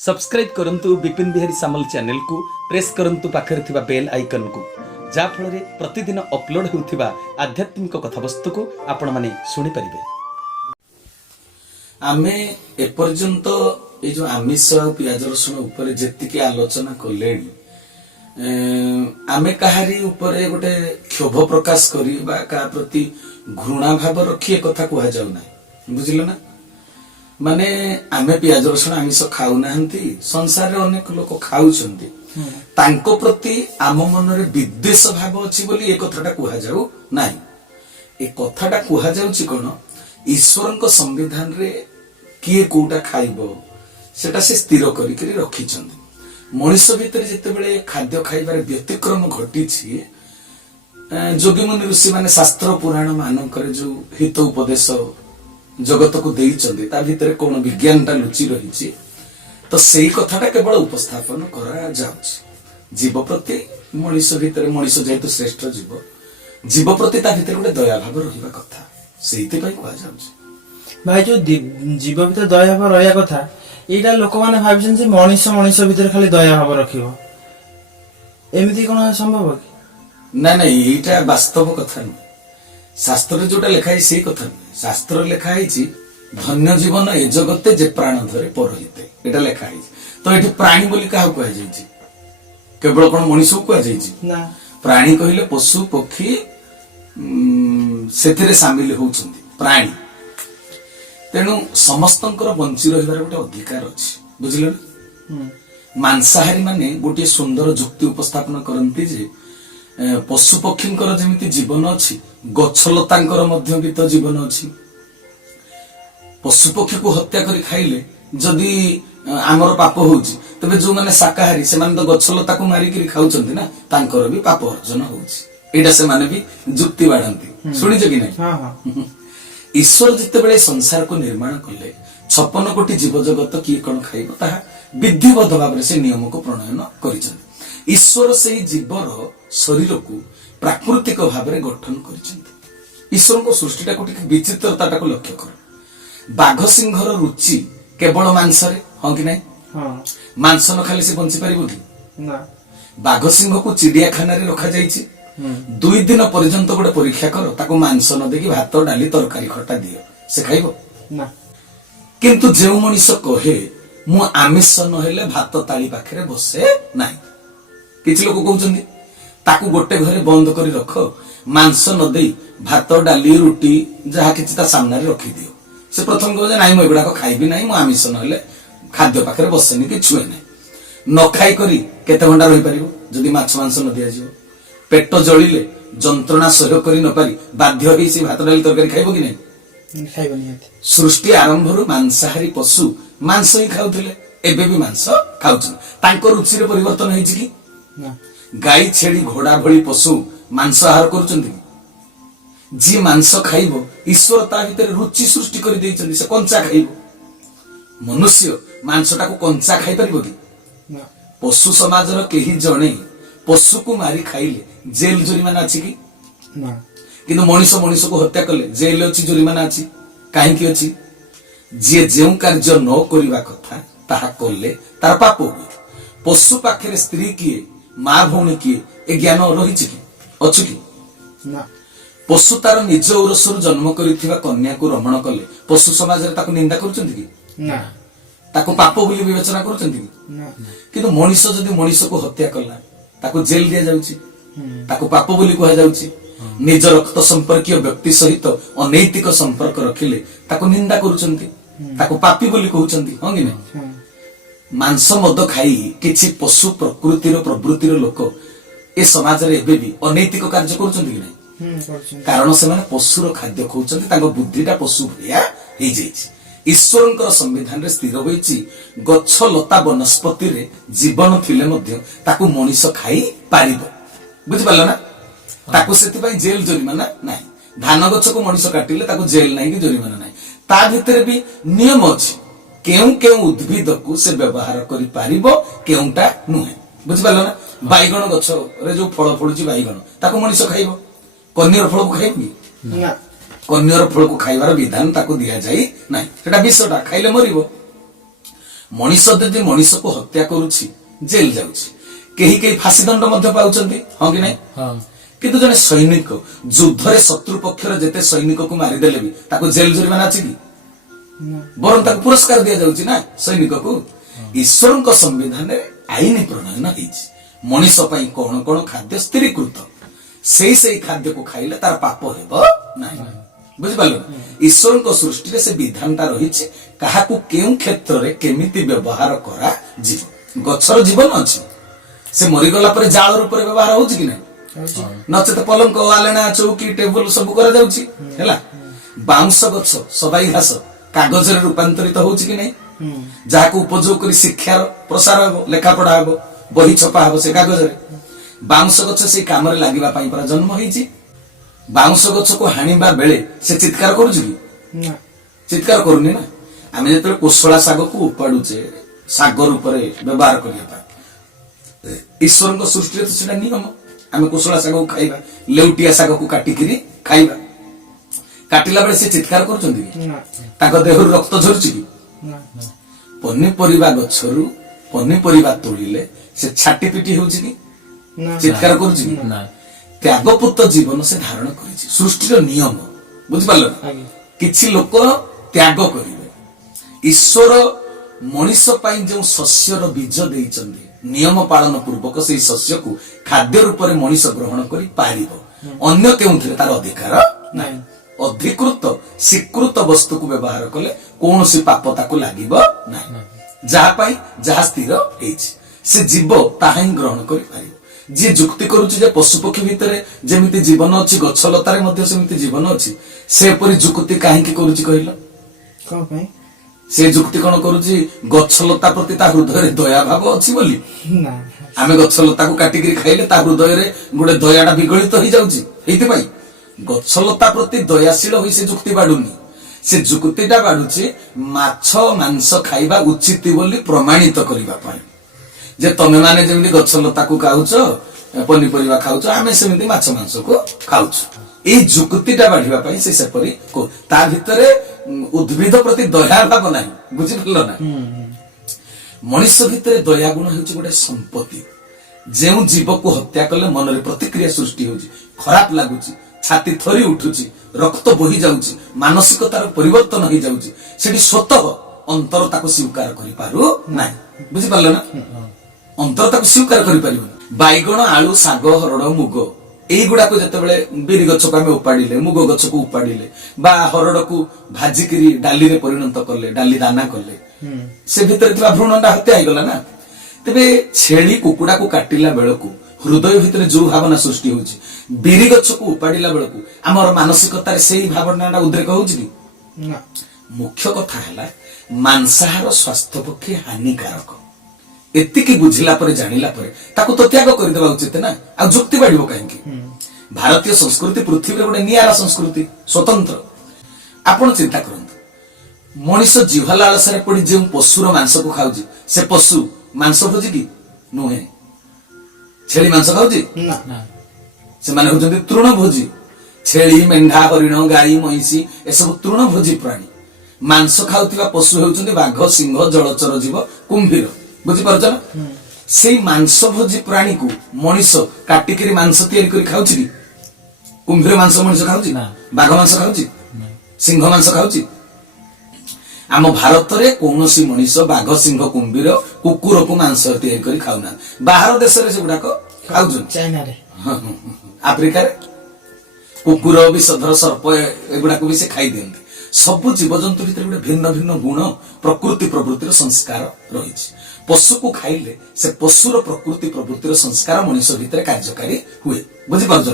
Subscribe करंतु विपिन बिहारी सामल channel को press करंतु पाखरे थिबा बेल आइकन को जा फल रे प्रतिदिन अपलोड होउथिबा आध्यात्मिक कथावस्तु को आपण माने सुनि परिबे। आमे एपर्यंत ए जो आमिष पियाज रसुण ऊपर जेतिकी आलोचना कलेनी आमे काहारी ऊपर गोटे क्षोभ प्रकाश करी बा का प्रति घृणा भाव रखी ए कथा कुहा जाउ ना बुझिलो ना माने आमे पियाज रसुण आमिष खाउ नाहंती संसार रे अनेक लोक खाउछंती तांको प्रति आम मन रे विद्वेष भाव अछि बोली ए कथाटा कुहा जाउ नाही। ए कथाटा कुहा जाउछि कोन ईश्वरक संविधान रे किए कोटा खाइबो सेटा से स्थिर करी करी रखिछंती। मनुष्य भितर जेते बेले खाद्य खाइबार व्यतिक्रम घटिछि जोगी मुनि ऋषि माने शास्त्र पुराण मानकर जो हित उपदेश जगत को देइछंती ता भितर कोन विज्ञानटा लुचि रहिछि तो सेही कथाटा केवल उपस्थापन करा जाउछि। जीव प्रति मनुष्य भितर मनुष्य जेतु श्रेष्ठ जीव प्रति ता भितर गोटे दया भाव रहिबा कथा सेहिते पई कुआ जाउछि। भाई जो जीव भीतर दया भाव रहिया कथा एटा लोक माने भाबिसन जे मनुष्य भीतर खाली दया भाव रखिबो एमिति कोन संभव कि ना ना एटा वास्तव कथा न शास्त्र जोटा लिखाई से कथा न शास्त्र लिखाई धन्य जीवन ए जगते जे प्राण धरे परहिते एटा लिखाई तो एठी प्राणी बोली काहा कुआ जाईछि केवल कोन मनुष्य को कुआ जाईछि ना प्राणी कहिले पशु पक्षी सेथिरे शामिल होउछंती प्राणी तेणु समस्तंकर बंची रहिबार गोटे अधिकार अछि बुझिलो ना। मांसाहारी माने गोटे सुंदर जुक्ति उपस्थापन करंती जे पशु पक्षींकर जेमिति जीवन अछि गछलतांकर मध्य भी तो जीवन अछि। पशु पक्षी को हत्या करी खाइले जदि आमर पाप होउछि तबे जो माने शाकाहारी से माने तो गछलता को मारी करी खाउछंती ना तांकर भी पाप अर्जन होउछि एटा से माने भी जुक्ति बाढंती सुनिछ कि नै। हां हां ईश्वर जिते बेले संसार को निर्माण कले 56 कोटी जीव जगत किए कौन खाइब ताहा विधिबद्ध भाव से नियम को प्रणयन करिसेंती। ईश्वर से जीवर शरीर को प्राकृतिक भाव में गठन करिसेंती। ईश्वर को सृष्टिटा को विचित्रता को लक्ष्य कर बाघ सिंहर रुचि केवल मांस रे हां कि नै हां मांस न खाली से बंची पारिबो कि ना बाघ सिंह को चिड़ियाखाना रे रखा जाइछि 2 दिन पर्यंत गोटे परीक्षा कर ताको मांस न देकी भात डाली तरकारी खटा दियो से खाइबो ना किंतु जेउ मनुष्य कहे मु आमिष न हेले भात ताली पाखरे बसे नाही किछ लोक कहउछन्ती ताकू गोटे घरे बंद करी रख मांस न देई भात डाली रुटी जहा किछ ता सामने रे रखी दियो से प्रथम कहे नाही म एगुडा को खाइबी नाही मु आमिष न हेले खाद्य पाखरे बसेनी कि छुए नाही न खाई करी केते घंटा रहि परिबो जदी माछ मांस न दिया जिवो पेट जळिले जंत्रणा सहयोग करी न पारी बाध्य होई से भात डाली तरकारी खाइबो कि नाही खाइबनी सृष्टि आरंभରୁ मांसाहारी पशु मांस ही खाउथिले एबे भी मांस खाउछन तांको रुचि रे परिवर्तन हेछि कि ना गाई छेड़ी घोड़ा भली पशु मांस आहार करूछन्ति जी मांस खाइबो ईश्वर ता भितर रुचि सृष्टि करि दैछन्ति से कंचा खाइबो मनुष्य मांसटा को कंचा खाइ परिबो कि ना पशु समाजर केही जणे पशु को मारी खाइले जेल जुरिमाना अछि कि ना किंतु मनुष्य को हत्या कले जेल अछि जुरिमाना अछि काहे कि अछि जे जेउ कार्य न करिवा कथा ताहा कले तार पाप होय। पशु पाखरे स्त्री किए मां भौणी किए ए ज्ञान रहिछि कि अछि कि ना पशु तार निज उरसरु जन्म करिथिबा कन्या को रमण कले पशु समाज रे ताको निंदा करूछन्ति कि ना ताको पाप बोली विवेचना करूछन्ति कि ना किंतु मनुष्य जदि मनुष्य को हत्या कला ताको जेल दिया जाउछि ताको पाप बोली कहा जाउछि निज रक्त संपर्कीय व्यक्ति सहित अनैतिक संपर्क रखिले ताको निंदा करूछन्ति ताको पापी बोली कहउछन्ति हां कि नै। मांस मद खाई किछि पशु प्रकृतिर प्रवृत्तिर लोक ए समाज रे एबे भी अनैतिक कार्य करूछन्ति कि नै कारण से माने पशुर खाद्य खाउछन्ति ताको बुद्धिटा पशु भया हेइ जाइछि। ईश्वरंकर संविधान रे स्थिर होइछि गच्छ लता वनस्पति रे जीवन थिले मध्य ताको मनुष्य खाई पारिबो बुझि पाला ना ताको सेति पई जेल जरिमाना नाही धान गच्छ को मनुष्य काटिले ताको जेल नाही कि जरिमाना नाही ता भितरे भी नियम अछि केउ केउ उद्भिद को से व्यवहार करि पारिबो केउटा नुहे बुझि पाला ना बाईगण गच्छ रे जो फळ फळुची बाईगण ताको मनुष्य खाइबो कन्यर फळ को खाइबी ना कन्यर फल को खाइबार विधान ताको दिया जाई नाही सेटा विषटा खाइले मरिबो मनीष यदि मनीष को हत्या करुछि जेल जाउछि केही फांसी दंड मध्य पाउछन्ति हां कि नै किंतु जने सैनिक युद्ध रे शत्रु पक्षर जेते सैनिक को मारि देले भी ताको जेल जुरिमाना अछि कि बरं ताको पुरस्कार दिया जाउछि ना सैनिक को ईश्वर को संविधान रे आईन प्रणयन ହେଇछि मनीष पई कोन कोन खाद्य स्थिरीकृत से खाद्य को खाइले तार पाप हेबो नाही बुझि पालो ईश्वर को सृष्टि रे से विधानटा रहिछि काहाकू केउ क्षेत्र रे केमिति व्यवहार करा जीव गछर जीवन अछि से मरि गला पर जाळ रूप रे व्यवहार होछि कि नै नचेत पलंक आलेना चौकी टेबल सब करा जाउछि हैला बाउंस गछ सबाई घास कागज रे रूपांतरित होछि कि नै जाहाकू उपयोग करी शिक्षार प्रसार हेबो लेखा पढ़ा हेबो बही छपा हेबो से कागज रे बाउंस गछ से काम रे लागिबा पई पर जन्म होईछि बाउंस गछ को हानिबा बेले से चित्कार करूछि कि चित्कार करूनी ना आमे जेतले कोसळा साग को उपाडुचे साग रूप रे व्यवहार करिया ईश्वर को सृष्टि रे सेटा नियम आमे कोसळा साग को खाइबा लेउटिया साग को काटी किरी खाइबा काटिला बेले से चित्कार करूछन्ती कि ताको देहरु रक्त झरुछि कि पन्नीपरिबा गछरु पन्नीपरिबा तोड़िले से छाटी पिटी होउछि कि चित्कार करूछि कि त्यागपुत जीवन से धारण करिछि सृष्टिर नियम बुझि पारलो किछि लोक त्याग करिवे ईश्वर मनुष्य पई जो शस्यर बीज देइचंदी नियम पालन पूर्वक से शस्य को खाद्य रूप में मनुष्य ग्रहण करि पारिबो अन्य केउथिरे तार अधिकार नै अधिकृत स्वीकृत वस्तु को व्यवहार कले कोनोसी पाप ताको लागिबो नै जहा पई जहा स्थिर हेछि से जीव ताहा ही ग्रहण करि पारिबो जे जुक्ति करूछि जे पशु पक्षी भितरे जेमिति जीवन अछि गछ लतारे मध्ये सेमिति जीवन अछि से परि जुक्ति काहे कि करूछि कहिलो कोन पई से जुक्ति कोन करूछि गछ लता प्रति ता हृदय रे दया भाव अछि बोली ना आमे गछ लता को काटी करी खाइले ता हृदय रे गुडे दयाडा विगलित होई जाउछि एथि पई गछ लता प्रति दयाशील होई से जुक्ति बाडुनी से जुक्तिटा बाडुछि माछ मांस खाइबा उचित बोली प्रमाणित करिबा पई जे तमे माने जेमिति गछ लता को खाउछ पनिपरिबा खाउछ आमे सेमिति माछ मांस को खाउछ ए जुक्तिटा बाढिबा पई से सेपरि को ता भितरे उद्भिद प्रति दया भाव नाही बुझि पल्लो ना मनुष्य भितरे दया गुण हेउछ गोटे संपत्ति जेउ जीव को हत्या कले मन रे प्रतिक्रिया सृष्टि होउची खराब लागुची छाती थरी उठुची रक्त बोही जाउची मानसिकतार परिवर्तन होई जाउची सेठी स्वतः अंतर ताको स्वीकार करि पारु नाही बुझि पल्लो ना अंतर ताको स्वीकार करि परिबो बाइगण आलू साग हरड़ मुग एई गुडा को जते बेले बिरि गछ को हम उपाडिले मुग गछ को उपाडिले बा हरड़ को भाजी करी डाली रे परिणत करले डाली दाना करले से भितर थिबा भ्रूणटा हत्या हो गला ना तबे छेली कुकुडा को काटिला बेल को हृदय भितर जो भावना सृष्टि होउची बिरि गछ को उपाडिला बेल को हमर मानसिकता रे सेही भावनाटा उद्रेक होउची कि ना मुख्य कथा हला मांसाहार स्वास्थ्य पक्षे हानिकारक एतिकी बुझिला पर जानिला पर ताको तो त्याग कर देबा उचित ना आ जुक्ति बाडिबो काहेकि भारतीय संस्कृति पृथ्वी रे गोटे नियारा संस्कृति स्वतंत्र आपण चिंता करंतु मनुष्य जीवा लालसारे पड़ी जे पशुर मांस को खाउजी से पशु मांस भोजी कि नुहे छेली मांस खाउजी ना से माने होजंती तृणभोजी छेली मेंढा हरिण गाई महिषी ए सब तृणभोजी प्राणी मांस खाउतिबा पशु हेउचंती बाघ सिंह जलचर जीव कुंभीर बुझी पारुछ ना से मांस भोजी प्राणी को मनुष्य काटिकरी मांस तैयारी करी खाउछि कि कुंभीर मांस मनुष्य खाउछि ना बाघ मांस खाउछि सिंह मांस खाउछि आम भारत रे कोनोसी मनुष्य बाघ सिंह कुंभीर कुकुर को मांस तैयारी करी खाउना बाहर देश रे सेगुडा को खाउछन चाइना रे आफ्रिका रे कुकुर विषधर सर्प एगुडा को भी से खाई दियंती सब जीवजंतु भितर गोटे भिन्न भिन्न गुण प्रकृति प्रवृत्तिर संस्कार रही पशु को खाइले से पशुर प्रकृति प्रवृत्तिर संस्कार मनुष्य भितर कार्यकारी हुए बुझी पारुछ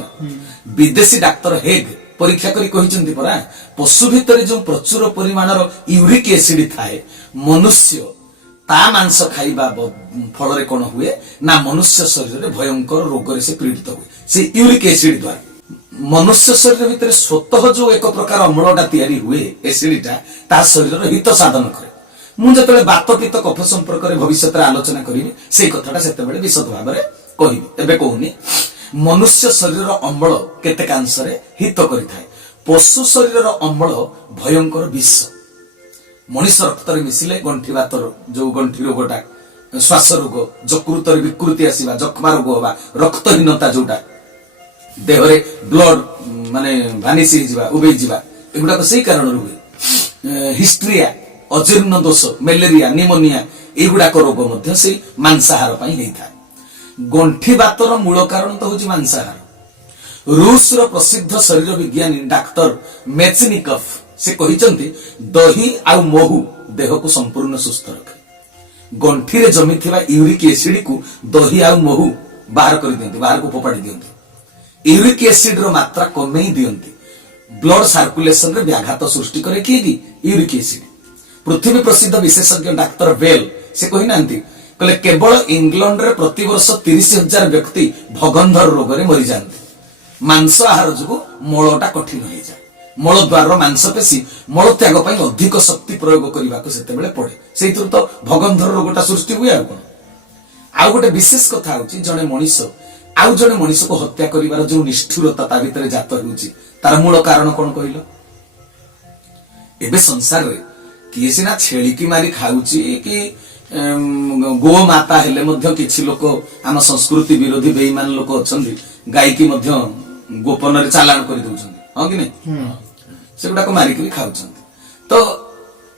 विदेशी डाक्टर हेग परीक्षा करी कहिसंती परा पशु भितर जो प्रचुर परिमाणर यूरिक एसिड थाए मनुष्य ता मांस खाइबा फल रे कोन हुए ना मनुष्य शरीर रे भयंकर रोग रे से पीड़ित हुए से यूरिक एसिड द्वारा मनुष्य शरीर भितर स्वतः जो एक प्रकार अम्लटा तैयारी हुए एसिडटा ता शरीर हित साधन करे मु जतले बात पित्त कफ संपर्क रे भविष्य रे आलोचना करिवि से कथाटा सेते बेले विशद भाव रे कहिवि एबे कहूनी मनुष्य शरीर अम्ल केते कांश रे हित करि थाए पशु शरीर अम्ल भयंकर विष ମଣିଷ ରକ୍ତରେ ମିଶିଲେ ଗଣ୍ଠି ବାତର ଯୋଉ ଗଣ୍ଠି ରୋଗଟା, ଶ୍ୱାସ ରୋଗ, ଯକୃତରେ ବିକୃତି ଆସିବା, ଯକ୍ଷ୍ମା ରୋଗ ହବା, ରକ୍ତହୀନତା ଯୋଉଟା, ଦେହରେ ବ୍ଲଡ ମାନେ ଭାନିଶ ହେଇଯିବା, ଉବେଇ ଯିବା, ଏଗୁଡାକ ସେଇ କାରଣରୁ ହୁଏ। ହିଷ୍ଟ୍ରିଆ, ଅଜୀର୍ଣ୍ଣ ଦୋଷ, ମ୍ୟାଲେରିଆ, ନିମୋନିଆ, ଏଇଗୁଡାକ ରୋଗ ମଧ୍ୟ ସେଇ ମାଂସାହାର ପାଇଁ ହେଇଥାଏ। ଗଣ୍ଠି ବାତର ମୂଳ କାରଣ ତ ହଉଛି ମାଂସାହାର। ରୁଷର ପ୍ରସିଦ୍ଧ ଶରୀର ବିଜ୍ଞାନୀ ଡାକ୍ତର ମେଚନିକଭ ସେ କହିଛନ୍ତି ଦହି ଆଉ ମହୁ ଦେହକୁ ସମ୍ପୂର୍ଣ୍ଣ ସୁସ୍ଥ ରଖେ। ଗଣ୍ଠିରେ ଜମିଥିବା ୟୁରିକ ଏସିଡକୁ ଦହି ଆଉ ମହୁ ବାହାର କରିଦିଅନ୍ତି, ବାହାରକୁ ଫୋପାଡ଼ି ଦିଅନ୍ତି। ୟୁରିକ ଏସିଡର ମାତ୍ରା କମେଇ ଦିଅନ୍ତି। ବ୍ଲଡ ସାର୍କୁଲେସନରେ ବ୍ୟାଘାତ ସୃଷ୍ଟି କରେ କିଏ କି? Uric acid. ପୃଥିବୀ ପ୍ରସିଦ୍ଧ ବିଶେଷଜ୍ଞ ଡାକ୍ତର ବେଲ ସେ କହିନାହାନ୍ତି, କହିଲେ କେବଳ ଇଂଲଣ୍ଡରେ ପ୍ରତିବର୍ଷ 30,000 ବ୍ୟକ୍ତି ଭଗନ୍ଧର ରୋଗରେ ମରିଯାଆନ୍ତି। ମାଂସ ଆହାର ଯୋଗୁଁ ମଳଟା କଠିନ ହେଇଯାଏ। ମଳଦ୍ୱାରର ମାଂସପେଶୀ ମଳତ୍ୟାଗ ପାଇଁ ଅଧିକ ଶକ୍ତି ପ୍ରୟୋଗ କରିବାକୁ ସେତେବେଳେ ପଡେ। ସେଇଥିରୁ ତ ଭଗନ୍ଧର ରୋଗଟା ସୃଷ୍ଟି ହୁଏ। ଆଉ କଣ? ଆଉ ଗୋଟେ ବିଶେଷ କଥା ହଉଛି, ଜଣେ ମଣିଷ ଆଉ ଜଣେ ମଣିଷକୁ ହତ୍ୟା କରିବାର ଯୋଉ ନିଷ୍ଠୁରତା ତା ଭିତରେ ଜାତ ହେଉଛି, ତାର ମୂଳ କାରଣ କଣ କହିଲ? ଏବେ ସଂସାରରେ କିଏ ସିନା ଛେଳିକି ମାରି ଖାଉଛି କି ଗୋମାତା ହେଲେ ମଧ୍ୟ କିଛି ଲୋକ ଆମ ସଂସ୍କୃତି ବିରୋଧୀ ବେଇମାନ ଲୋକ ଅଛନ୍ତି, ଗାଈକି ମଧ୍ୟ ଗୋପନରେ ଚାଲାଣ କରିଦଉଛନ୍ତି, ହଁ କି ନାଇଁ? ସେଗୁଡାକ ମାରିକିରି ଖାଉଛନ୍ତି। ତ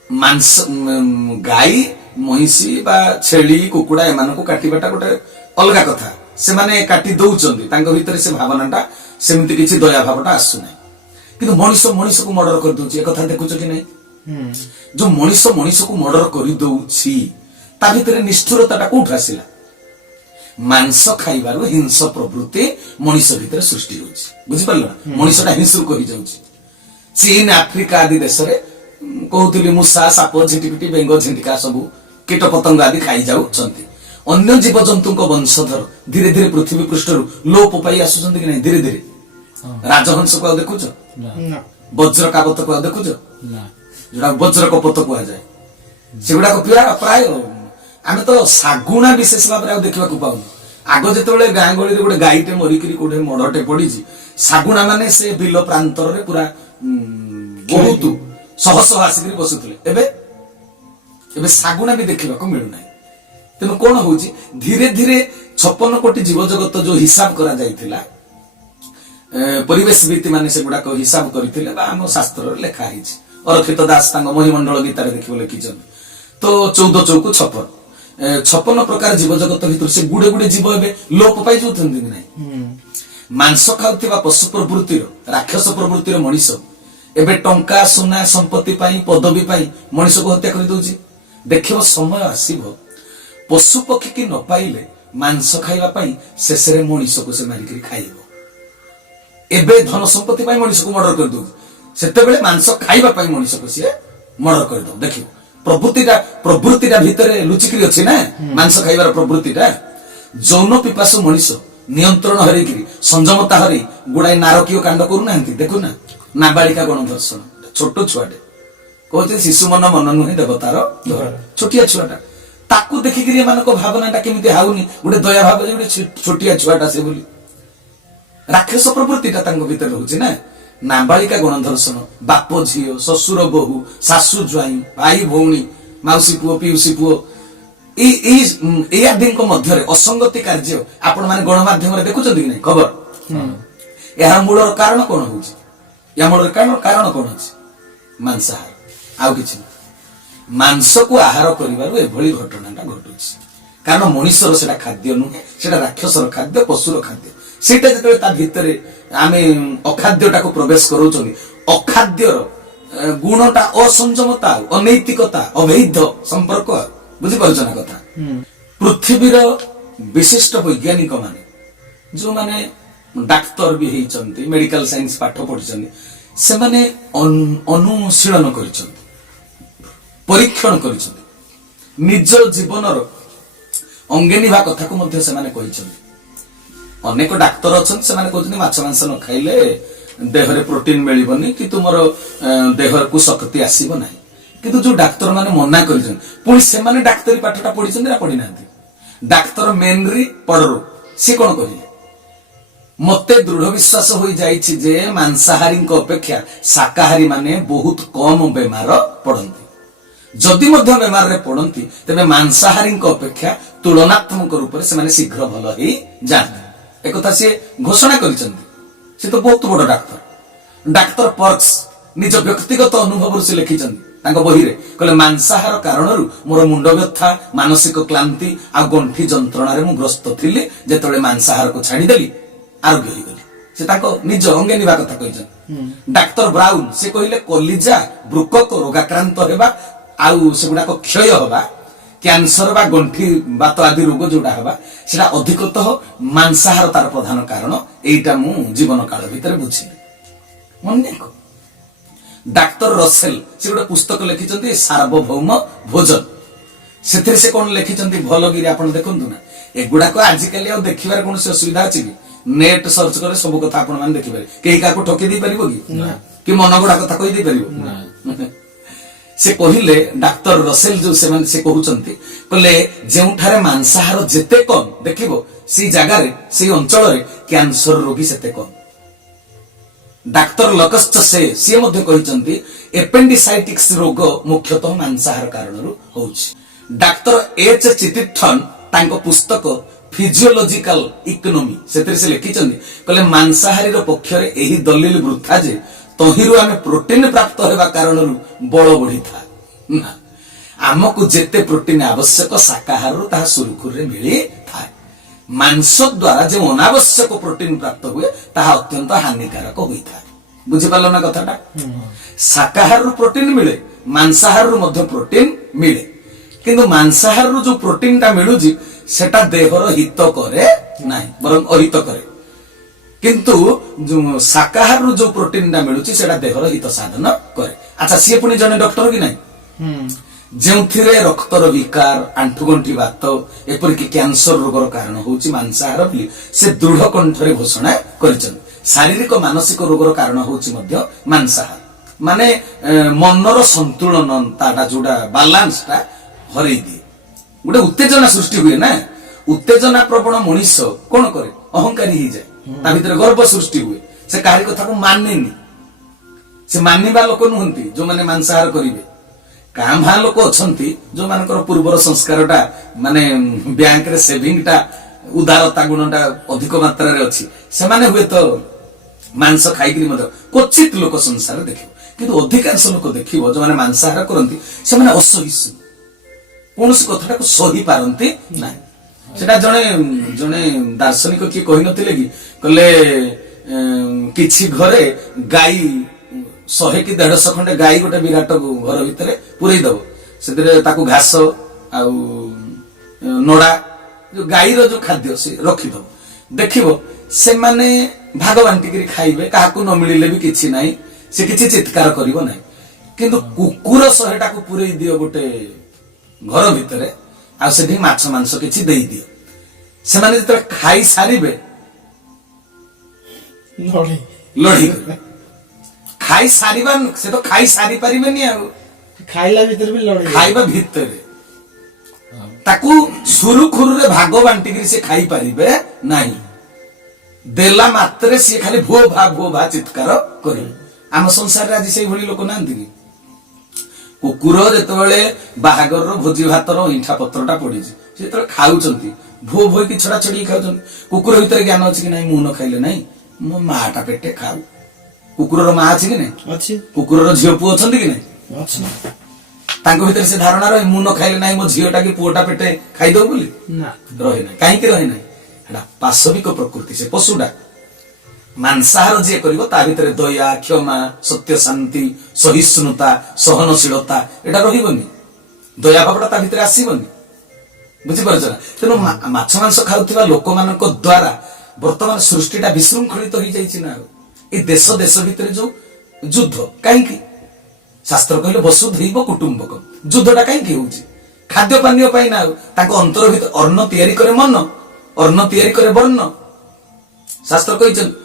ମାଂସ ଗାଈ, ମଇଁଷି ବା ଛେଳି, କୁକୁଡା ଏମାନଙ୍କୁ କାଟିବାଟା ଗୋଟେ ଅଲଗା କଥା। ସେମାନେ କାଟି ଦଉଛନ୍ତି, ତାଙ୍କ ଭିତରେ ସେ ଭାବନାଟା, ସେମିତି କିଛି ଦୟା ଭାବଟା ଆସୁନାହିଁ। କିନ୍ତୁ ମଣିଷ ମଣିଷକୁ ମର୍ଡର କରିଦଉଛି, ଏ କଥା ଦେଖୁଛ କି ନାଇଁ? ଯୋଉ ମଣିଷ ମଣିଷକୁ ମର୍ଡର କରିଦଉଛି ତା ଭିତରେ ନିଷ୍ଠୁରତାଟା କୋଉଠୁ ଆସିଲା? ମାଂସ ଖାଇବାରୁ ହିଂସ ପ୍ରବୃତ୍ତି ମଣିଷ ଭିତରେ ସୃଷ୍ଟି ହଉଛି। ବୁଝିପାରିଲ ନା? ମଣିଷଟା ହିଂସ୍ରୁକ ହେଇଯାଉଛି। ଚୀନ, ଆଫ୍ରିକା ଆଦି ଦେଶରେ କହୁଥିଲି ମୂଷା, ସାପ, ଝିଟିପିଟି, ବେଙ୍ଗ, ଝିଣ୍ଟିକା ସବୁ କୀଟ ପତଙ୍ଗ ଆଦି ଖାଇଯାଉଛନ୍ତି। ଅନ୍ୟ ଜୀବଜନ୍ତୁଙ୍କ ବଂଶଧର ଧୀରେ ଧୀରେ ପୃଥିବୀ ପୃଷ୍ଠରୁ ଲୋପ ପାଇ ଆସୁଛନ୍ତି କି ନାହିଁ? ଧୀରେ ଧୀରେ। ରାଜହଂସକୁ ଆଉ ଦେଖୁଛ? ବଜ୍ର କାବତକୁ ଆଉ ଦେଖୁଛ? ଯୋଉଟା ବଜ୍ର କପୋତ କୁହାଯାଏ, ସେଗୁଡାକ ପ୍ରାୟ ଆମେ ତ ଶାଗୁଣା ବିଶେଷ ଭାବରେ ଆଉ ଦେଖିବାକୁ ପାଉନୁ। ଆଗ ଯେତେବେଳେ ଗାଁ ଗହଳିରେ ଗୋଟେ ଗାଈଟେ ମରିକିରି କୋଉଠି ମଢଟେ ପଡିଛି, ଶାଗୁଣା ମାନେ ସେ ବିଲ ପ୍ରାନ୍ତରରେ ପୁରା ବହୁତ ଶହ ଶହ ଆସିକିରି ବସୁଥିଲେ। ଏବେ ଏବେ ଶାଗୁଣା ବି ଦେଖିବାକୁ ମିଳୁନାହିଁ। ତେଣୁ କଣ ହଉଛି, ଧୀରେ ଧୀରେ 56 କୋଟି ଜୀବଜଗତ ଯୋଉ ହିସାବ କରାଯାଇଥିଲା, ପରିବେଶବିତ ମାନେ ସେଗୁଡାକ ହିସାବ କରିଥିଲେ ବା ଆମ ଶାସ୍ତ୍ରରେ ଲେଖା ହେଇଛି। ଅରକ୍ଷିତ ଦାସ ତାଙ୍କ ମହିମଣ୍ଡଳ ଗୀତାରେ ଦେଖିବ ଲେଖିଛନ୍ତି। ତ 14 ଚଉକୁ 56, 56 ପ୍ରକାର ଜୀବଜଗତ ଭିତରୁ ସେ ଗୁଡେ ଗୁଡେ ଜୀବ ଏବେ ଲୋପ ପାଇ ଯାଉଛନ୍ତି କି ନାହିଁ? ମାଂସ ଖାଉଥିବା ପଶୁ ପ୍ରବୃତ୍ତିର, ରାକ୍ଷସ ପ୍ରବୃତ୍ତିର ମଣିଷ ଏବେ ଟଙ୍କା, ସୁନା, ସମ୍ପତ୍ତି ପାଇଁ, ପଦବୀ ପାଇଁ ମଣିଷକୁ ହତ୍ୟା କରିଦଉଛି। ଦେଖିବ ସମୟ ଆସିବ, ପଶୁ ପକ୍ଷୀ କି ନ ପାଇଲେ ମାଂସ ଖାଇବା ପାଇଁ ଶେଷରେ ମଣିଷକୁ ସେ ମାରିକିରି ଖାଇବ। ଏବେ ଧନ ସମ୍ପତ୍ତି ପାଇଁ ମଣିଷକୁ ମର୍ଡର କରିଦଉଛି, ସେତେବେଳେ ମାଂସ ଖାଇବା ପାଇଁ ମଣିଷକୁ ସିଏ ମର୍ଡର କରିଦବ। ଦେଖିବ ପ୍ରବୃତ୍ତିଟା ଭିତରେ ଲୁଚିକିରି ଅଛି ନା, ମାଂସ ଖାଇବାର ପ୍ରବୃତ୍ତିଟା। ଯୌନ ପିପାସୁ ମଣିଷ ନିୟନ୍ତ୍ରଣ ହରେଇକିରି, ସଂଯମତା ହରେଇ ଗୁଡାଏ ନାରକୀୟ କାଣ୍ଡ କରୁନାହାନ୍ତି? ଦେଖୁନା, ନାବାଳିକା ଗଣଧର୍ଷଣ, ଛୋଟ ଛୁଆଟେ, କହୁଛି ଶିଶୁ ମନ ମନ ନୁହେଁ ଦେବତାର ଧର, ଛୋଟିଆ ଛୁଆଟା। ତାକୁ ଦେଖିକିରି ଏମାନଙ୍କ ଭାବନାଟା କେମିତି ହାଉନି? ଗୋଟେ ଦୟା ଭାବ ଯେ ଗୋଟେ ଛୋଟିଆ ଛୁଆଟା ସେ ବୋଲି। ରାକ୍ଷସ ପ୍ରବୃତ୍ତିଟା ତାଙ୍କ ଭିତରେ ରହୁଛି ନା। ନାବାଳିକା ଗଣଧର୍ଷଣ, ବାପ ଝିଅ, ଶ୍ୱଶୁର ବୋହୂ, ଶାଶୁ ଜ୍ୱାଇଁ, ଭାଇ ଭଉଣୀ, ମାଉସୀ ପୁଅ, ପିଉସୀ ପୁଅ, ଏଇ ଆଦିଙ୍କ ମଧ୍ୟରେ ଅସଙ୍ଗତି କାର୍ଯ୍ୟ ଆପଣ ମାନେ ଗଣମାଧ୍ୟମରେ ଦେଖୁଛନ୍ତି କି ନାହିଁ ଖବର? ଏହା ମୂଳର କାରଣ କଣ ହଉଛି? ଏହା ମୂଳର କାରଣ କଣ ଅଛି? ମାଂସାହାର, ଆଉ କିଛି ନାହିଁ। ମାଂସକୁ ଆହାର କରିବାରୁ ଏଭଳି ଘଟଣାଟା ଘଟୁଛି। କାରଣ ମଣିଷର ସେଟା ଖାଦ୍ୟ ନୁହେଁ, ସେଟା ରାକ୍ଷସର ଖାଦ୍ୟ, ପଶୁର ଖାଦ୍ୟ। ସେଇଟା ଯେତେବେଳେ ତା ଭିତରେ ଆମେ ଅଖାଦ୍ୟଟାକୁ ପ୍ରବେଶ କରାଉଛନ୍ତି, ଅଖାଦ୍ୟର ଗୁଣଟା ଅସଂଯମତା, ଅନୈତିକତା, ଅବୈଧ ସମ୍ପର୍କ। ବୁଝିପାରୁଛ ନା କଥା? ପୃଥିବୀର ବିଶିଷ୍ଟ ବୈଜ୍ଞାନିକ ମାନେ, ଯୋଉମାନେ ଡାକ୍ତର ବି ହେଇଛନ୍ତି, ମେଡିକାଲ ସାଇନ୍ସ ପାଠ ପଢିଛନ୍ତି, ସେମାନେ ଅନୁଶୀଳନ କରିଛନ୍ତି, ପରୀକ୍ଷଣ କରିଛନ୍ତି, ନିଜ ଜୀବନର ଅଙ୍ଗେ ନିଭା କଥାକୁ ମଧ୍ୟ ସେମାନେ କହିଛନ୍ତି। ଅନେକ ଡାକ୍ତର ଅଛନ୍ତି, ସେମାନେ କହୁଛନ୍ତି ମାଛ ମାଂସ ନ ଖାଇଲେ ଦେହରେ ପ୍ରୋଟିନ ମିଳିବନି କି ତୁମର ଦେହକୁ ଶକ୍ତି ଆସିବ ନାହିଁ। କିନ୍ତୁ ଯୋଉ ଡାକ୍ତର ମାନେ ମନା କରିଛନ୍ତି, ପୁଣି ସେମାନେ ଡାକ୍ତରୀ ପାଠଟା ପଢିଛନ୍ତି ନା ପଢିନାହାନ୍ତି? ଡାକ୍ତର ମେନରି ପଡରୋ ସେ କଣ କହିଲେ? ମତେ ଦୃଢ ବିଶ୍ୱାସ ହୋଇଯାଇଛି ଯେ ମାଂସାହାରୀଙ୍କ ଅପେକ୍ଷା ଶାକାହାରୀ ମାନେ ବହୁତ କମ ବେମାର ପଡନ୍ତି। जदि मध्य बेमार रे पड़ती तेबे मांसाहारी अपेक्षा तुलनात्मक रूप से माने शीघ्र भल ही जाते एक कथा सी घोषणा करिसेंती से तो बहुत बड़ डाक्टर पर्क्स निज व्यक्तिगत अनुभव से लिखिछंती तांको बही रे कहले मांसाहार कारणरू मोर मुंड व्यथा मानसिक क्लांति आ गंठी जंत्रणा रे मु ग्रस्त थिली जेतले मांसाहार को छाड़ी देली आरोग्य हो गली से ताको निज अंगे निबा कथा कहिछन डाक्टर ब्राउन से कहिले कलिजा ब्रुकक रोगाक्रांत हेबा आउ सेगुडा को क्षय होबा कैंसर बा गंठी बात आदि रोग जोड़ा हवा सेटा अधिकतः मांसाहार तार प्रधान कारण एटा मु जीवन काल भितर बुझिली मन देखो डाक्टर रसेल से गोटे पुस्तक लिखिछंती सार्वभौम भोजन सेथिरे से कोन लिखिछंती भलो गिरी आपण देखंतु ना एगुडा को आज काली आ देखिबार कोन से असुविधा अछि कि नेट सर्च करे सब कथा आपण मान देखि पारे केही काको ठोकी दी परिबो कि मन गुडा कथा कहि दी परिबो से कहिले डाक्टर रसेल जो से कहउचंती कहले जेउठारे मांसाहार जेते कम देखिबो सी जगह रे सी अंचल रे कैंसर रोगी सेते कम डाक्टर लकस्ट से मध्य कहिचंती एपेंडिसाइटिक्स रोग मुख्यतः मांसाहार कारणरू होउछि डाक्टर एच चितिथन तांको पुस्तक फिजियोलॉजिकल इकोनॉमी सेतरे से लिखिचंती कहले मांसाहारी रो पक्ष रे एही दलील वृथा जे तहिरु आमे प्रोटीन प्राप्त हेबा कारणरू बळ बढ़ी था ना आमको जेते प्रोटीन आवश्यक शाकाहार रो ता सुरखुर रे मिली था मांस द्वारा जो अनावश्यक प्रोटीन प्राप्त हुए ताहा अत्यंत हानिकारक होई था बुझि पालो ना कथाटा शाकाहार रो प्रोटीन मिले मांसाहार रो मध्य प्रोटीन मिले किंतु मांसाहार रो जो प्रोटीन ता मिलुजी सेटा देहर हित करे नाही बरं अहित करे किंतु जो शाकाहार रो जो प्रोटीन ता मिलुची सेटा देहर हित साधन करे अच्छा सी पुनी जने डॉक्टर कि नाही जेउथिरे रक्तर विकार आंठुगंठी बात एपरिक कैंसर रोगर कारण होउची मांसाहार बोली से दृढ़ कंठरे घोषणा करिछन शारीरिक मानसिक रोगर कारण होउची मध्य मांसाहार माने मनर संतुलन ताटा जोडा बैलेंस ता हरई दिए गोटे उत्तेजना सृष्टि हुए ना उत्तेजना प्रवण मनुष्य कोन करे अहंकारी ही जाए ता भीतर गर्व सृष्टि हुए से काहे कथा को मानेनी से मानिबा लोक नहंती जो माने मांसाहार करिवे काम्भा लोक अछंती जो मानकर पूर्वर संस्कारटा माने बैंक रे सेविंग टा उदारता गुणटा अधिक मात्रा रे अछि से माने हुए तो मांस खाइकरी मद क्वचित लोक संसार देखिबो किंतु अधिकांश लोक देखिबो जो माने मांसाहार करंती से माने असहिष्णु कोनस कथाटा को सही पारंती ना सेटा जणे जणे दार्शनिक की कहि नथिले कि कहले किछि घरे गाई 100 कि 150 खंडे गाई गोटे विराट घर भितर पुरई दब से घास आउ नड़ा जो गाई रो जो खाद्य से रखिदब देखिबो से माने भाग बांटिकरी खाइबे काहाकू न मिलिले भी किछि नाही से किछि चित्कार करिवो नाही किंतु कुकुर 100 टा को पुरई दियो गोटे घर भितर आ सेठी माछ मांस किछि देई दियो से माने जतरा खाई सारिबे लड़ी खाई सारिबा से तो खाई सारी परिबेनी आ खाइला भीतर भी लड़े खाइबा भीतर ताकू सुरुखुरु रे भाग बांटिकरी से खाई परिबे नाही देला मात्रे से खाली भो भा चित्कार करी आम संसार आज से भली लोक नांती कि कुकुर जेतबेले बाहागर रो भोजी भातर इंठा पत्रटा पड़ी से तो खाउचंती भो भो की छड़ा छड़ी खाउचंती कुकुर भीतर ज्ञान अछि कि नाही मु न खाइले नाही मो माटा पेटे खाउ कुकुर रो मा अछि कि नाही अछि कुकुर रो झियो पुओ अछंती कि नाही अछि तांको भीतर से धारणा रहे मु न खाइले नाही मो झियोटा की पुओटा पेटे खाइ दो बोली ना रहे नाही काहे कि रहे नाही एडा पाशविक प्रकृति से पशुडा मांसाहार जे करिवो ता भीतर दया क्षमा सत्य शांति सहिष्णुता सहनशीलता एटा रहिबनी दया भावटा ता भीतर आसीबनी बुझि परछ ना तेनो माछ मांस खाउथिबा लोक मानक द्वारा वर्तमान सृष्टिटा विशृंखलित हो जाइछि ना ए देश देश भीतर जो युद्ध काहे कि शास्त्र कहले वसुधैव कुटुंबकम युद्धटा काहे कि होउछि खाद्य पानीय पाई ना ताको अंतर भीतर अन्न तयारी करे मन अन्न तयारी करे वर्ण शास्त्र कहिछन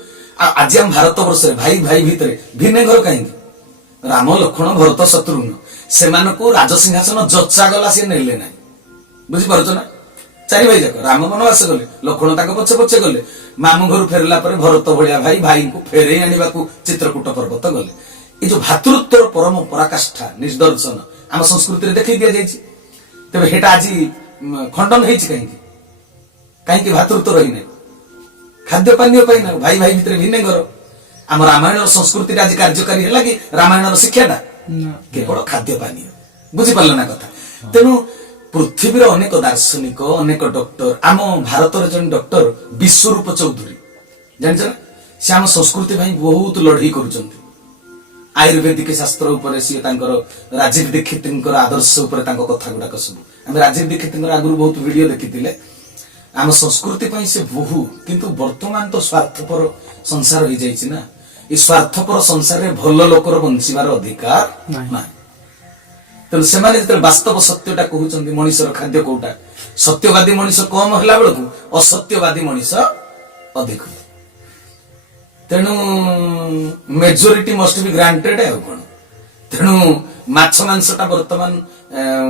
आज हम भारत वर्ष भाई भाई भितर भिन्न घर कहीं राम लक्ष्मण भरत शत्रुघ्न से राजसिंहासन जचा गला सी नेले ना बुझिपार ना चारि भाई जाक राम वनवास गले लक्ष्मण ताक पछे पछे गले मामू घर फेरला पर भरत भलिया भाई भाई को फेरे आनिबाकू चित्रकूट पर्वत गले ये जो भातृत्वर परम पराकाष्ठा निदर्शन ଆମ ସଂସ୍କୃତିରେ ଦେଖେଇ ଦିଆଯାଇଛି। ତେବେ ହେଟା ଆଜି ଖଣ୍ଡନ ହେଇଛି କାହିଁକି? କାହିଁକି ଭାତୃତ୍ୱ ରହିନାହିଁ? ଖାଦ୍ୟ ପାନୀୟ ପାଇଁ ନା, ଭାଇ ଭାଇ ଭିତରେ ଭିନ୍ନେଘର। ଆମ ରାମାୟଣର ସଂସ୍କୃତିଟା ଆଜି କାର୍ଯ୍ୟକାରୀ ହେଲା କି ରାମାୟଣର ଶିକ୍ଷାଟା? କେବଳ ଖାଦ୍ୟ ପାନୀୟ। ବୁଝିପାରିଲ ନା କଥା? ତେଣୁ ପୃଥିବୀର ଅନେକ ଦାର୍ଶନିକ, ଅନେକ ଡକ୍ଟର, ଆମ ଭାରତର ଜଣେ ଡକ୍ଟର ବିଶ୍ୱରୂପ ଚୌଧୁରୀ ଜାଣିଛ ନା, ସେ ଆମ ସଂସ୍କୃତି ପାଇଁ ବହୁତ ଲଢେଇ କରୁଛନ୍ତି। ଆୟୁର୍ବେଦିକ ଶାସ୍ତ୍ର ଉପରେ ସିଏ ତାଙ୍କର ରାଜୀବ ଦୀକ୍ଷିତଙ୍କର ଆଦର୍ଶ ଉପରେ ତାଙ୍କ କଥା ଗୁଡାକ ସବୁ ଆମେ ରାଜୀବ ଦୀକ୍ଷିତଙ୍କର ଆଗରୁ ବହୁତ ଭିଡିଓ ଦେଖିଥିଲେ। ଆମ ସଂସ୍କୃତି ପାଇଁ ସେ ବହୁ, କିନ୍ତୁ ବର୍ତ୍ତମାନ ତ ସ୍ୱାର୍ଥପର ସଂସାର ହେଇଯାଇଛି ନା। ଏ ସ୍ୱାର୍ଥପର ସଂସାରରେ ଭଲ ଲୋକର ବଞ୍ଚିବାର ଅଧିକାର ନାହିଁ। ତେଣୁ ସେମାନେ ଯେତେବେଳେ ବାସ୍ତବ ସତ୍ୟଟା କହୁଛନ୍ତି, ମଣିଷର ଖାଦ୍ୟ କୋଉଟା, ସତ୍ୟବାଦୀ ମଣିଷ କମ ହେଲା ବେଳକୁ ଅସତ୍ୟବାଦୀ ମଣିଷ ଅଧିକ। ତେଣୁ ମେଜୋରିଟି ମଷ୍ଟ ବି ଗ୍ରାଣ୍ଟେଡ। ଆଉ କଣ, ତେଣୁ ମାଛ ମାଂସଟା ବର୍ତ୍ତମାନ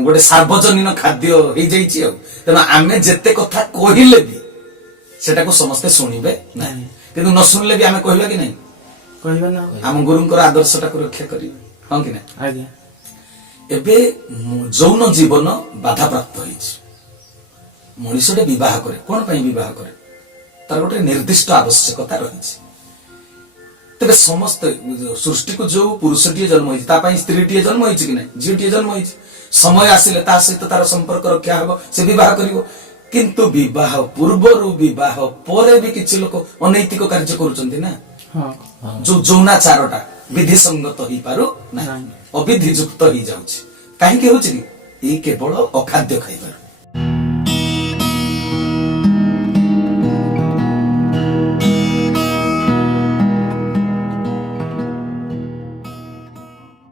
ଗୋଟେ ସାର୍ବଜନୀନ ଖାଦ୍ୟ ହେଇଯାଇଛି। ଆଉ ତେଣୁ ଆମେ ଯେତେ କଥା କହିଲେ ବି ସେଟାକୁ ସମସ୍ତେ ଶୁଣିବେ ନାହିଁ, କିନ୍ତୁ ନ ଶୁଣିଲେ ବି ଆମେ କହିବା କି ନାହିଁ? କହିବା ନା। ଆମ ଗୁରୁଙ୍କର ଆଦର୍ଶଟାକୁ ରକ୍ଷା କରିବେ, ହଁ କି ନା? ଆଜ୍ଞା। ଏବେ ଯୌନ ଜୀବନ ବାଧାପ୍ରାପ୍ତ ହେଇଛି। ମଣିଷଟେ ବିବାହ କରେ, କଣ ପାଇଁ ବିବାହ କରେ? ତାର ଗୋଟେ ନିର୍ଦ୍ଦିଷ୍ଟ ଆବଶ୍ୟକତା ରହିଛି। ତେବେ ସମସ୍ତେ ସୃଷ୍ଟିକୁ ଯୋଉ ପୁରୁଷଟିଏ ଜନ୍ମ ହେଇଛି, ତା ପାଇଁ ସ୍ତ୍ରୀଟିଏ ଜନ୍ମ ହେଇଛି କି ନାହିଁ? ଝିଅଟିଏ ଜନ୍ମ ହେଇଛି। ସମୟ ଆସିଲେ ତା ସହିତ ତାର ସମ୍ପର୍କ ରକ୍ଷା ହବ, ସେ ବିବାହ କରିବ। କିନ୍ତୁ ବିବାହ ପୂର୍ବରୁ, ବିବାହ ପରେ ବି କିଛି ଲୋକ ଅନୈତିକ କାର୍ଯ୍ୟ କରୁଛନ୍ତି ନା। ଯୋଉ ଯୌନାଚାରଟା ବିଧିସଙ୍ଗତ ହେଇପାରୁ ନାହିଁ, ଅବିଧିଯୁକ୍ତ ହେଇଯାଉଛି। କାହିଁକି ହଉଛି କି? ଏଇ କେବଳ ଅଖାଦ୍ୟ ଖାଇବାରୁ।